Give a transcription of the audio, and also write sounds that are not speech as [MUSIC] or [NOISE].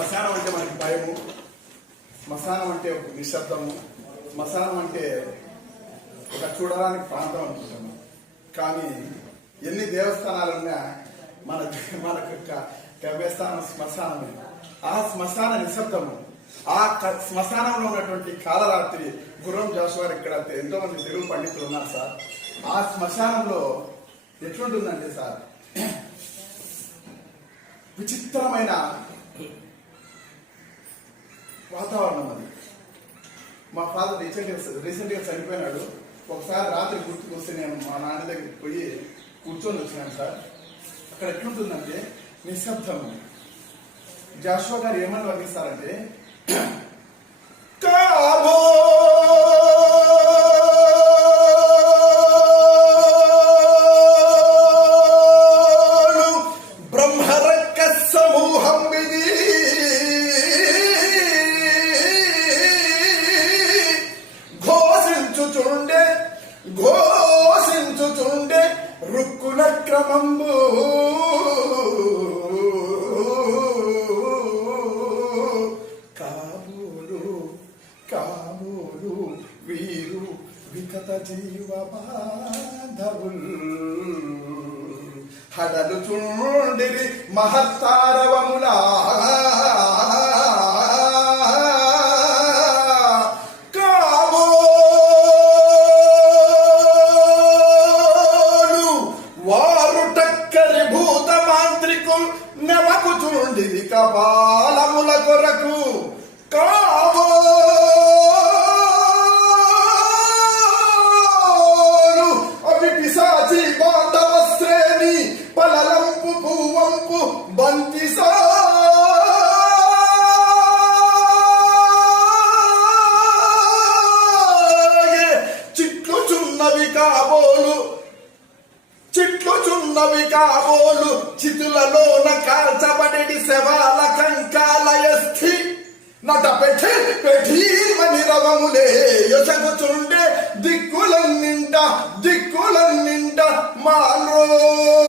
శ్మశానం అంటే మనకి భయము. శ్మశానం అంటే ఒక నిశ్శబ్దము. శ్మశానం అంటే ఒక చూడడానికి ప్రాంతం అనుకుంటాము. కానీ ఎన్ని దేవస్థానాలున్నా మన మనకు యొక్క గమ్యస్థానం శ్మశానమే. ఆ శ్మశాన నిశ్శబ్దము ఆ క- శ్మశానంలో ఉన్నటువంటి కాలరాత్రి గుర్రం జోషువారు ఇక్కడ ఎంతో మంది తెలుగు పండితులు ఉన్నారు సార్. ఆ శ్మశానంలో ఎట్లుంటుందంటే సార్ [CLEARS THROAT] విచిత్రమైన వాతావరణం అది. మా ఫాదర్ రీసెంట్గా రీసెంట్గా చనిపోయినాడు. ఒకసారి రాత్రి గుర్తుకొస్తే నేను మా నాన్న దగ్గరికి పోయి కూర్చొని వచ్చినాను సార్. అక్కడ ఎట్లుంటుందంటే నిశ్శబ్దం జాషువా గారు ఏమని వర్ణిస్తారంటే [CLEARS THROAT] కాబో పరమంబు క్రమంబు కాబోలు వీరు వికత జీవ బాధవులు. హడలు చుండిరి మహత్తారవములా. మాంత్రికులు నెవకు కపాలముల కొరకు కాబోలు అవి పిశాచి బాంధవ శ్రేణి పలలంపు పువ్వంపు బంతి సాగే చిట్లు చున్నవి కాబోలు చిట్లుచున్నవి కాబోలు చితులలో కాల్చబడి శవాల కంకాలయస్థి నట పెఠి పెఠీమ దిక్కుల నిండా దిక్కులన్నింట దిక్కులన్నింట మాలో.